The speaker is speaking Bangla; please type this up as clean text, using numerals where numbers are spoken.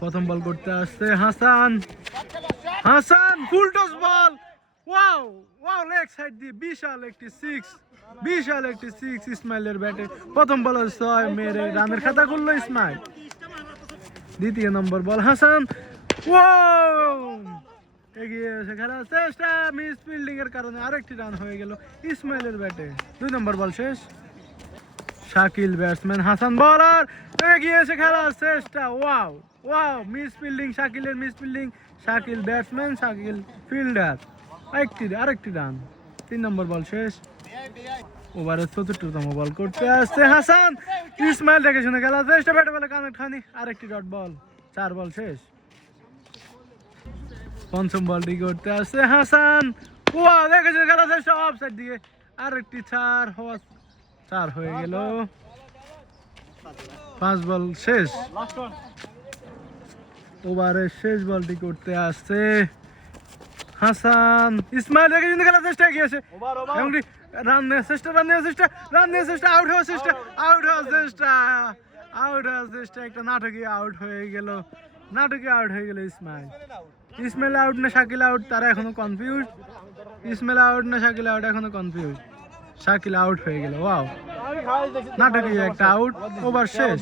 প্রথম বল করতে আসছে হাসান। হাসান ফুল টস বল, ওয়াও ওয়াও, লেগ সাইড দিয়ে বিশাল একটি সিক্স, বিশাল একটি সিক্স ইসমাইলের ব্যাটে। প্রথম বল 6 মেরে রানের খাতা করলো ইসমাইল। দ্বিতীয় নম্বর বল হাসান, ওয়াও, এগিয়ে এসে খেলার চেষ্টা, মিস ফিল্ডিং এর কারণে আরেকটি রান হয়ে গেল ইসমাইলের ব্যাটে। 2 নম্বর বল শেষ। শাকিল ব্যাটসম্যান, হাসান বলার, এগিয়ে এসে খেলার চেষ্টা, ওয়াও ওয়াও, মিস ফিল্ডিং, শাকিলের miss fielding. Shakil batsman, Shakil fielder, আরেকটি রান। 3 নম্বর বল শেষ। ওভারের 44তম বল করতে আসছে হাসান। ইসমাইল দেখে শুনে খেলার চেষ্টা, ব্যাটে বলে কানেক্ট খানি, আরেকটি ডট বল। 4 বল শেষ। পঞ্চম বলটি করতে আসছে হাসান, ওয়াও, দেখে শুনে খেলার চেষ্টা, অফ সাইড দিয়ে আরেকটি 4 হয়ে গেল। 5 বল শেষ। ওভারের শেষ বলটি করতে আসছে হাসান। ইসমাইল দেখে শুনে খেলার চেষ্টা, গিয়েছে রান নেওয়ার চেষ্টা, আউট হওয়ার চেষ্টা, একটা নাটকীয় আউট হয়ে গেল, ইসমাইল আউট না শাকিল আউট, তারা এখনো কনফিউজ। ইসমাইল আউট না শাকিল আউট, এখনো কনফিউজ। শাকিল আউট হয়ে গেল, ওয়াও, নাটকীয় একটা আউট। ওভার শেষ।